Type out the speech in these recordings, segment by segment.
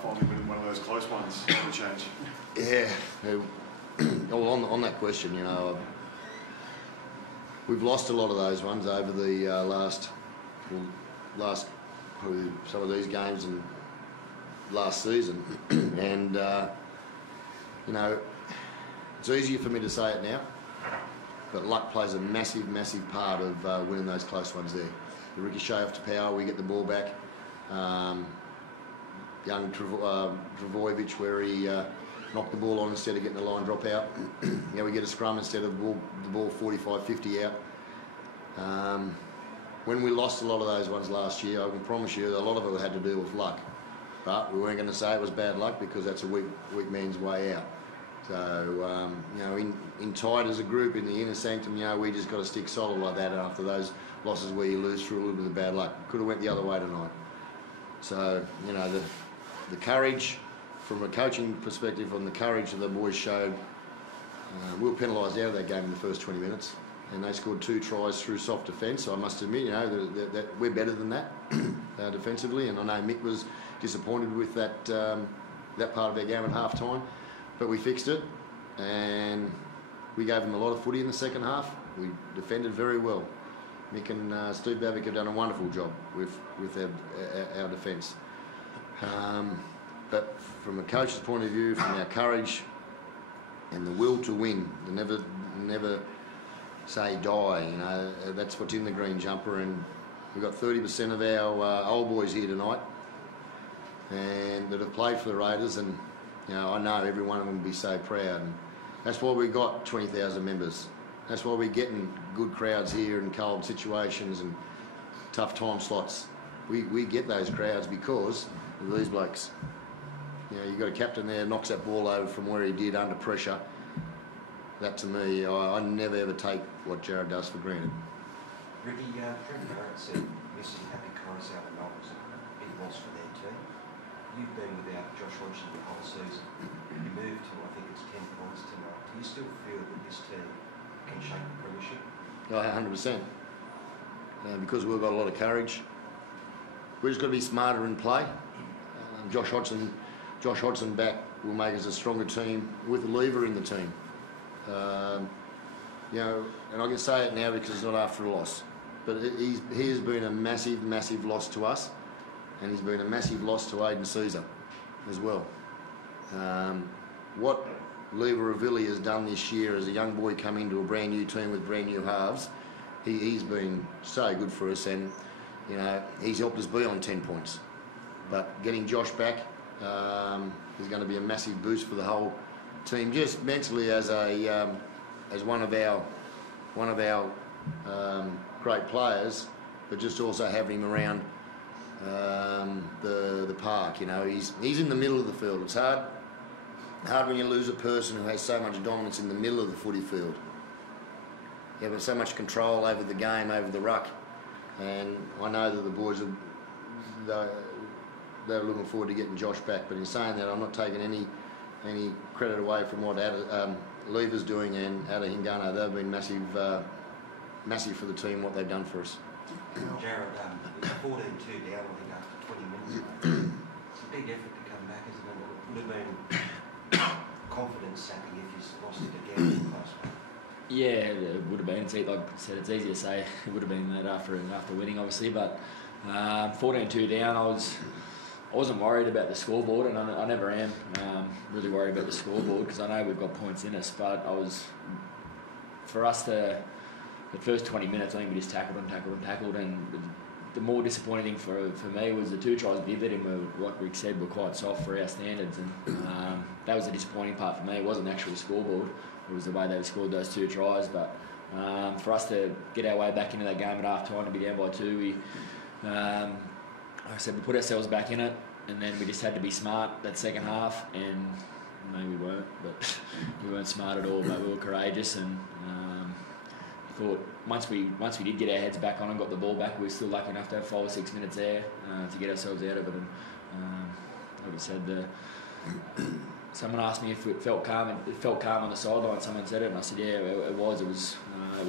finally winning one of those close ones for a change? Yeah. Well, on that question, you know, we've lost a lot of those ones over the last probably some of these games and last season, and you know, it's easier for me to say it now, but luck plays a massive, massive part of winning those close ones there. The ricochet off to power, we get the ball back. Young Travojevic, where he knocked the ball on instead of getting the line drop out. We get a scrum instead of the ball 45-50 out. When we lost a lot of those ones last year, I can promise you a lot of it had to do with luck. But we weren't going to say it was bad luck because that's a weak man's way out. So, you know, in tight as a group in the inner sanctum, you know, we just got to stick solid like that after those losses where you lose through a little bit of bad luck. Could have went the other way tonight. So, you know, the courage, from a coaching perspective, on the courage that the boys showed, we were penalised out of that game in the first 20 minutes. And they scored 2 tries through soft defence. So I must admit, you know, that we're better than that defensively. And I know Mick was disappointed with that part of our game at half time, but we fixed it, and we gave them a lot of footy in the second half. We defended very well. Mick and Steve Babick have done a wonderful job with our defence. But from a coach's point of view, from our courage and the will to win, the never say die, you know, that's what's in the green jumper. And we've got 30% of our old boys here tonight, and that have played for the Raiders, and you know, I know every one of them will be so proud. And that's why we got 20,000 members. That's why we're getting good crowds here in cold situations and tough time slots. We get those crowds because of these blokes. You know, you've got a captain there, knocks that ball over from where he did under pressure. That to me, I never ever take what Jarrod does for granted. Ricky, Trent Barrett said missing Happy Coruscant and Knox was a big loss for their team. You've been without Josh Hodgson the whole season. You moved to, I think it's 10 points tonight. Do you still feel that this team can shake the premiership? Oh, 100%. Because we've got a lot of courage. We've just got to be smarter in play. Josh Hodgson back will make us a stronger team with a lever in the team. You know, and I can say it now because it's not after a loss, but he has been a massive, massive loss to us, and he's been a massive loss to Aidan Caesar as well. What Lever Avilli has done this year as a young boy come into a brand new team with brand new halves, he's been so good for us, and you know, he's helped us be on 10 points. But getting Josh back is going to be a massive boost for the whole team, just mentally as one of our great players, but just also having him around the park. You know, he's in the middle of the field. It's hard when you lose a person who has so much dominance in the middle of the footy field. You have so much control over the game, over the ruck, and I know that the boys they're looking forward to getting Josh back. But in saying that, I'm not taking any credit away from what Lever's doing and Ada Hingano. They've been massive for the team, what they've done for us. Jarrod, 14-2 down, I think, after 20 minutes. It's a big effort to come back, isn't it? It would have been confidence sapping if you lost it again in the last one. Yeah, it would have been. Like I said, it's easy to say it would have been that after winning, obviously, but 14-2 down, I wasn't worried about the scoreboard, and I never am really worried about the scoreboard because I know we've got points in us, but for us the first 20 minutes, I think we just tackled, and the more disappointing thing for me was the 2 tries we did, and like Rick said, were quite soft for our standards, and that was the disappointing part for me. It wasn't actually the scoreboard, it was the way they scored those 2 tries, but for us to get our way back into that game at half time and be down by 2, like I said, we put ourselves back in it, and then we just had to be smart that second half, and maybe we weren't, but we weren't smart at all, but we were courageous, and thought once we did get our heads back on and got the ball back, we were still lucky enough to have 5 or 6 minutes there to get ourselves out of it. And like I said, someone asked me if it felt calm. It felt calm on the sideline. Someone said it, and I said, yeah, it was. It was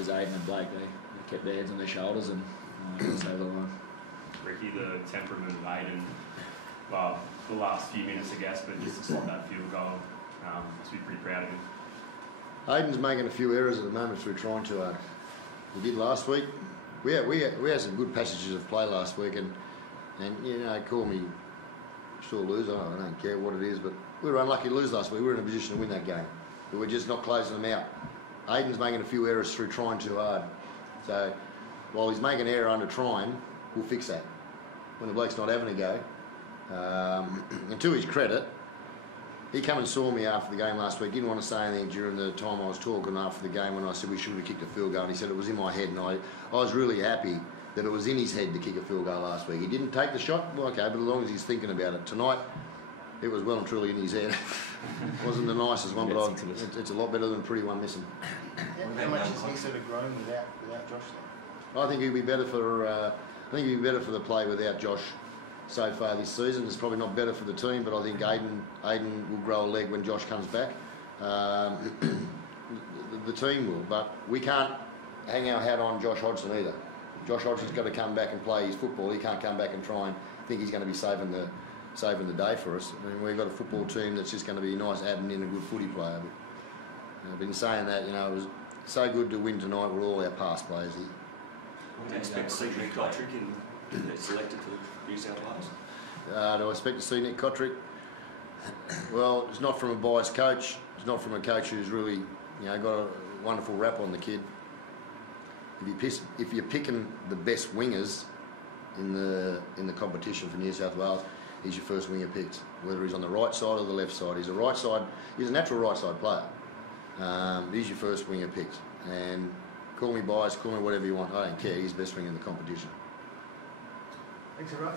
Aidan and Blake. They kept their heads on their shoulders and got us over the line. Ricky, the temperament of Aidan well, the last few minutes, I guess, but just to slot that field goal, must be pretty proud of him. Aiden's making a few errors at the moment through trying too hard. We did last week. We had some good passages of play last week, and you know, call me sure loser. I don't care what it is, but we were unlucky to lose last week. We were in a position to win that game, but we're just not closing them out. Aiden's making a few errors through trying too hard. So while he's making an error under trying, we'll fix that. When the bloke's not having a go, and to his credit, he came and saw me after the game last week. Didn't want to say anything during the time I was talking after the game when I said we should have kicked a field goal. And he said it was in my head, and I was really happy that it was in his head to kick a field goal last week. He didn't take the shot, well, okay, but as long as he's thinking about it. Tonight, it was well and truly in his head. Wasn't the nicest one, but it's a lot better than a pretty one missing. How much has he sort of grown without Josh though? I think he'd be better for. I think he'd be better for the play without Josh so far this season. It's probably not better for the team, but I think Aiden will grow a leg when Josh comes back. The team will, but we can't hang our hat on Josh Hodgson either. Josh Hodgson's got to come back and play his football. He can't come back and try and think he's going to be saving the day for us. I mean, we've got a football team that's just going to be nice adding in a good footy player. But I've been saying that, you know, it was so good to win tonight with all our past players here. Do you expect to see Nick Kotrick selected for New South Wales? Do I expect to see Nick Kotrick? Well, it's not from a biased coach. It's not from a coach who's really, you know, got a wonderful rap on the kid. If you're picking the best wingers in the competition for New South Wales, he's your first winger picked. Whether he's on the right side or the left side, he's a natural right side player. He's your first winger picked, and call me biased, call me whatever you want. I don't care. He's the best winger in the competition. Thanks, everyone.